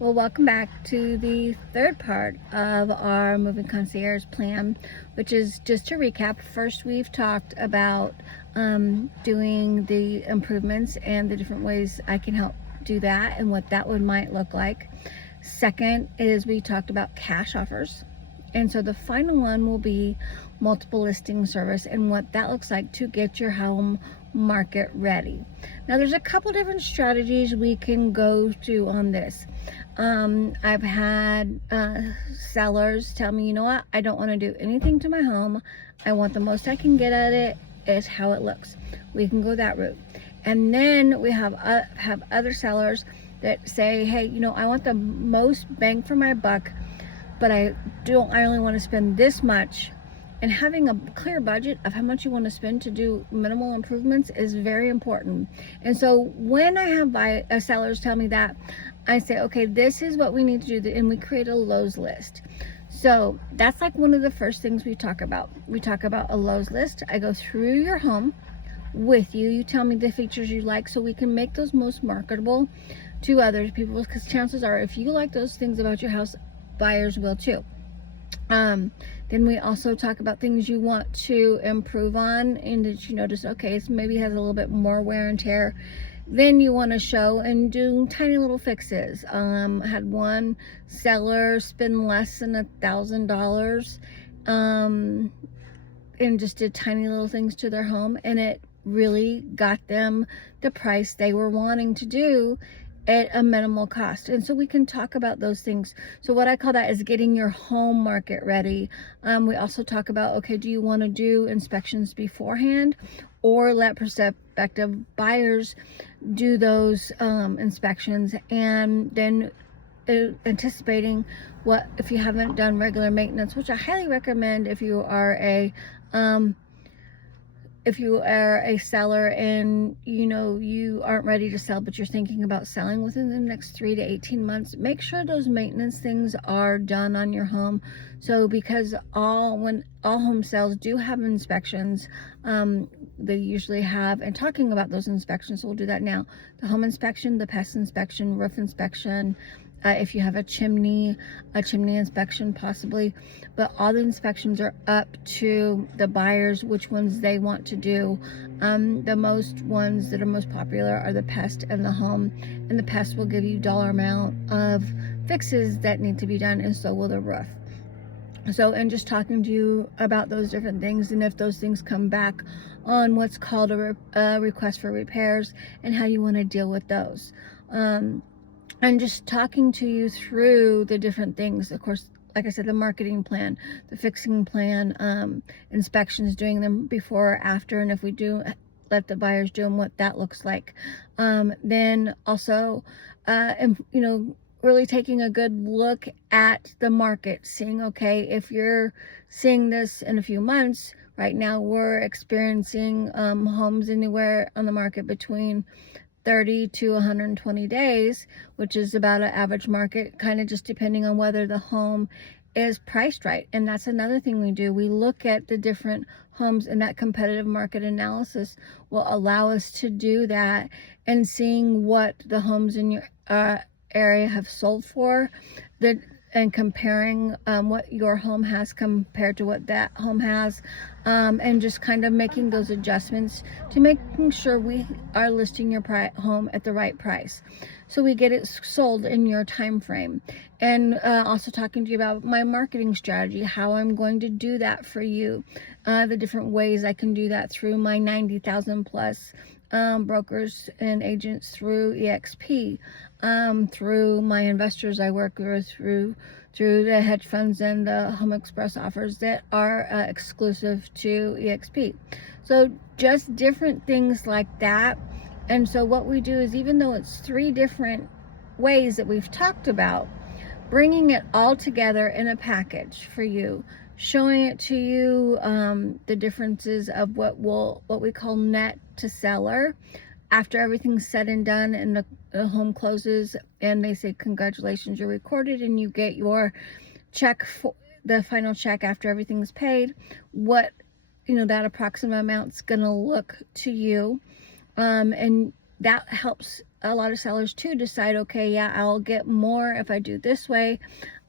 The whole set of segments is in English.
Well, welcome back to the third part of our moving concierge plan, which is just to recap. First, we've talked about doing the improvements and the different ways I can help do that and what that might look like. Second is we talked about cash offers. And so the final one will be multiple listing service and what that looks like to get your home market ready. Now, there's a couple different strategies we can go to on this. I've had sellers tell me, you know what, I don't want to do anything to my home. I want the most I can get at it is how it looks. We can go that route. And then we have other sellers that say, hey, I want the most bang for my buck, but I only want to spend this much. And having a clear budget of how much you want to spend to do minimal improvements is very important. And so when I have sellers tell me that, I say, okay, this is what we need to do, and we create a Lowe's list. So that's like one of the first things we talk about. We talk about a Lowe's list. I go through your home with you. You tell me the features you like so we can make those most marketable to other people, because chances are if you like those things about your house, buyers will too. Then we also talk about things you want to improve on and that you notice, okay, it maybe has a little bit more wear and tear. Then you want to show and do tiny little fixes. I had one seller spend less than $1,000 and just did tiny little things to their home, and it really got them the price they were wanting to do at a minimal cost. And so we can talk about those things. So what I call that is getting your home market ready. We also talk about, okay, do you want to do inspections beforehand or let prospective buyers do those inspections, and then anticipating what if you haven't done regular maintenance, which I highly recommend if you are a seller and you aren't ready to sell, but you're thinking about selling within the next 3 to 18 months, make sure those maintenance things are done on your home. So because when all home sales do have inspections, they usually have, and talking about those inspections, so we'll do that now, the home inspection, the pest inspection, roof inspection, if you have a chimney inspection possibly, but all the inspections are up to the buyers, which ones they want to do. The most ones that are most popular are the pest and the home, and the pest will give you dollar amount of fixes that need to be done, and so will the roof. So, and just talking to you about those different things, and if those things come back on what's called a request for repairs and how you want to deal with those. And just talking to you through the different things. Of course, like I said, the marketing plan, the fixing plan, inspections, doing them before or after, and if we do let the buyers do them, what that looks like. Then also, really taking a good look at the market, seeing, okay, if you're seeing this in a few months, right now we're experiencing homes anywhere on the market between 30 to 120 days, which is about an average market, kind of just depending on whether the home is priced right. And that's another thing we do. We look at the different homes, and that competitive market analysis will allow us to do that, and seeing what the homes in your area have sold for, and comparing what your home has compared to what that home has, and just kind of making those adjustments to making sure we are listing your home at the right price, so we get it sold in your time frame. And also talking to you about my marketing strategy, how I'm going to do that for you, the different ways I can do that through my 90,000 plus brokers and agents, through EXP, through my investors I work with, through the hedge funds and the Home Express offers that are exclusive to EXP. So just different things like that. And so what we do is, even though it's 3 different ways that we've talked about, bringing it all together in a package for you, showing it to you, the differences of what we call net to seller after everything's said and done, and the home closes and they say, congratulations, you're recorded, and you get your check, for the final check after everything's paid, what that approximate amount's gonna look to you, and that helps a lot of sellers to decide, okay, yeah, I'll get more if I do this way.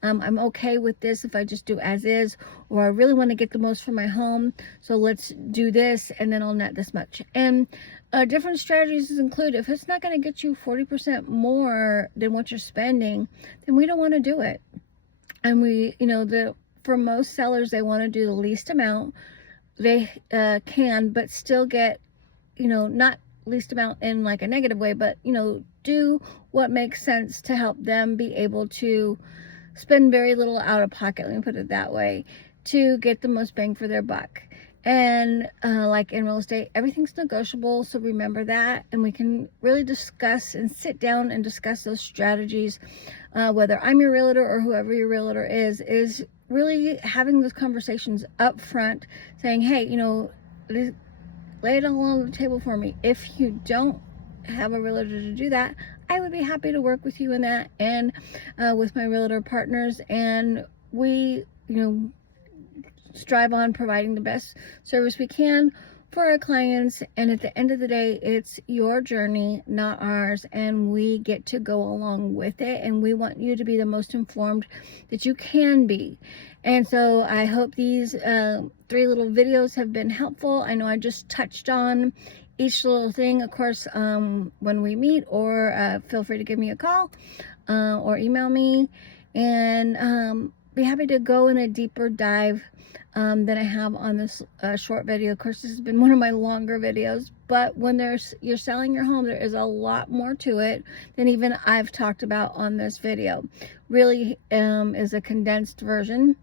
I'm okay with this if I just do as is, or I really want to get the most for my home, so let's do this, and then I'll net this much. And different strategies include, if it's not going to get you 40% more than what you're spending, then we don't want to do it. And we, for most sellers, they want to do the least amount they can, but still get, not least amount in like a negative way, but do what makes sense to help them be able to spend very little out of pocket, let me put it that way, to get the most bang for their buck. And like in real estate, everything's negotiable, so remember that, and we can really discuss and sit down and discuss those strategies, whether I'm your realtor or whoever your realtor is really having those conversations up front, saying, hey, lay it all on the table for me. If you don't have a realtor to do that, I would be happy to work with you in that, and with my realtor partners, and we strive on providing the best service we can for our clients. And at the end of the day, it's your journey, not ours, and we get to go along with it, and we want you to be the most informed that you can be. And so I hope these 3 little videos have been helpful. I know I just touched on each little thing. Of course, when we meet, or feel free to give me a call or email me, and be happy to go in a deeper dive than I have on this short video. Of course, this has been one of my longer videos, but when you're selling your home, there is a lot more to it than even I've talked about on this video. Really is a condensed version,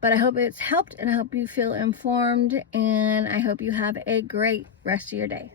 but I hope it's helped, and I hope you feel informed, and I hope you have a great rest of your day.